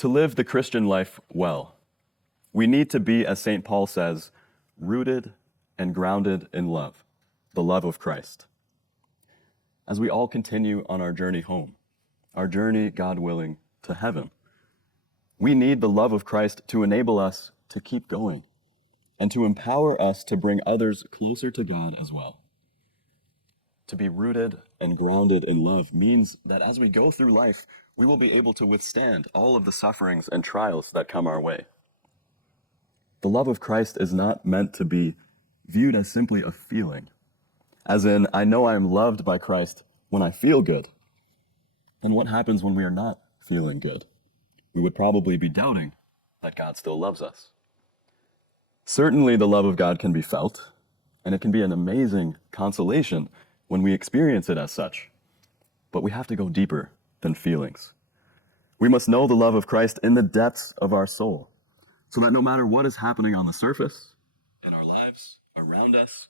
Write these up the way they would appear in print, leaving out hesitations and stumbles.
To live the Christian life well, we need to be, as St. Paul says, rooted and grounded in love, the love of Christ. As we all continue on our journey home, our journey, God willing, to heaven, we need the love of Christ to enable us to keep going and to empower us to bring others closer to God as well. To be rooted and grounded in love means that as we go through life, we will be able to withstand all of the sufferings and trials that come our way. The love of Christ is not meant to be viewed as simply a feeling, as in, I know I am loved by Christ when I feel good. Then what happens when we are not feeling good? We would probably be doubting that God still loves us. Certainly the love of God can be felt, and it can be an amazing consolation when we experience it as such. But we have to go deeper than feelings. We must know the love of Christ in the depths of our soul, so that no matter what is happening on the surface, in our lives, around us,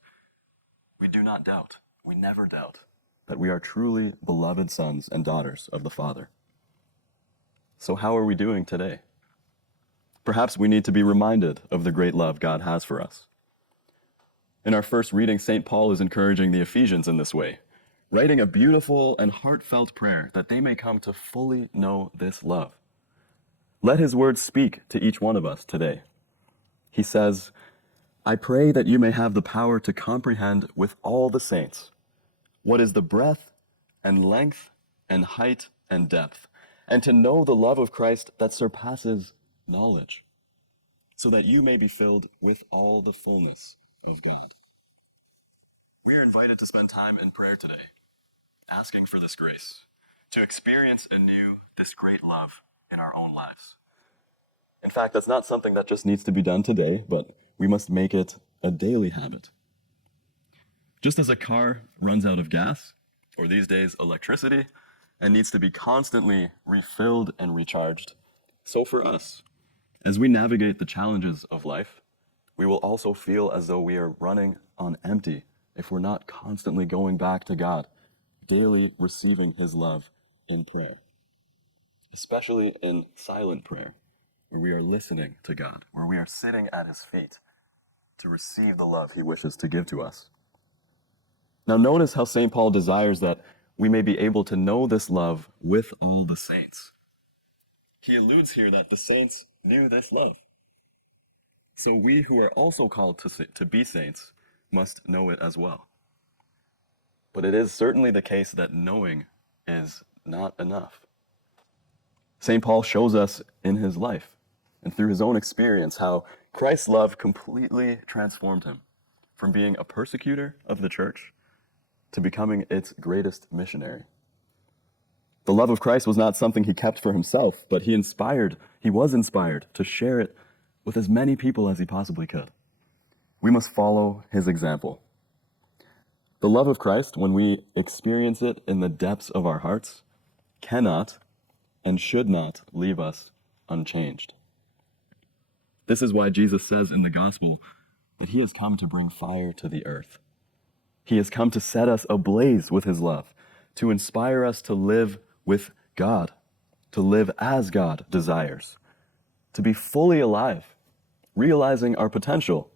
we do not doubt, we never doubt, that we are truly beloved sons and daughters of the Father. So how are we doing today? Perhaps we need to be reminded of the great love God has for us. In our first reading, St. Paul is encouraging the Ephesians in this way, writing a beautiful and heartfelt prayer that they may come to fully know this love. Let his words speak to each one of us today. He says, I pray that you may have the power to comprehend with all the saints what is the breadth and length and height and depth, and to know the love of Christ that surpasses knowledge, so that you may be filled with all the fullness of God. We are invited to spend time in prayer today, asking for this grace, to experience anew this great love in our own lives. In fact, that's not something that just needs to be done today, but we must make it a daily habit. Just as a car runs out of gas, or these days electricity, and needs to be constantly refilled and recharged, so for us, as we navigate the challenges of life, we will also feel as though we are running on empty if we're not constantly going back to God, daily receiving his love in prayer, especially in silent prayer, where we are listening to God, where we are sitting at his feet to receive the love he wishes to give to us. Now notice how St. Paul desires that we may be able to know this love with all the saints. He alludes here that the saints knew this love. So we who are also called to be saints must know it as well. But it is certainly the case that knowing is not enough. St. Paul shows us in his life and through his own experience how Christ's love completely transformed him from being a persecutor of the church to becoming its greatest missionary. The love of Christ was not something he kept for himself, but he was inspired to share it with as many people as he possibly could. We must follow his example. The love of Christ, when we experience it in the depths of our hearts, cannot and should not leave us unchanged. This is why Jesus says in the gospel that he has come to bring fire to the earth. He has come to set us ablaze with his love, to inspire us to live with God, to live as God desires, to be fully alive, realizing our potential,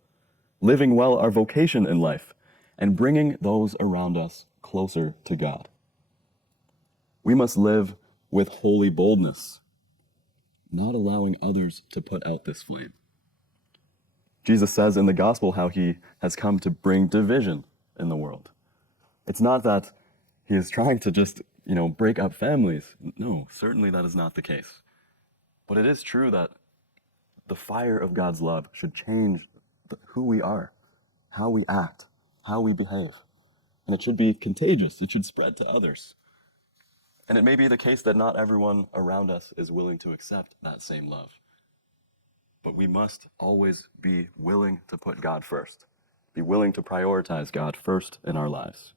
living well our vocation in life, and bringing those around us closer to God. We must live with holy boldness, not allowing others to put out this flame. Jesus says in the gospel how he has come to bring division in the world. It's not that he is trying to just, break up families. No, certainly that is not the case. But it is true that the fire of God's love should change who we are, how we act, how we behave. And it should be contagious. It should spread to others. And it may be the case that not everyone around us is willing to accept that same love. But we must always be willing to put God first, be willing to prioritize God first in our lives.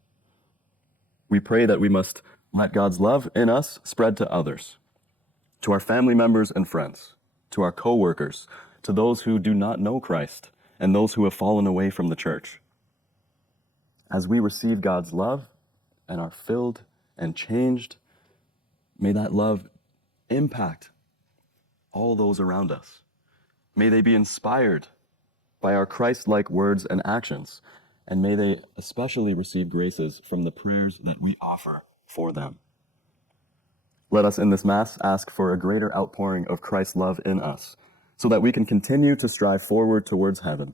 We pray that we must let God's love in us spread to others, to our family members and friends, to our co-workers, to those who do not know Christ, and those who have fallen away from the church. As we receive God's love and are filled and changed, may that love impact all those around us. May they be inspired by our Christ-like words and actions, and may they especially receive graces from the prayers that we offer for them. Let us in this Mass ask for a greater outpouring of Christ's love in us, so that we can continue to strive forward towards heaven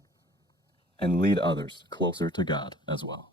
and lead others closer to God as well.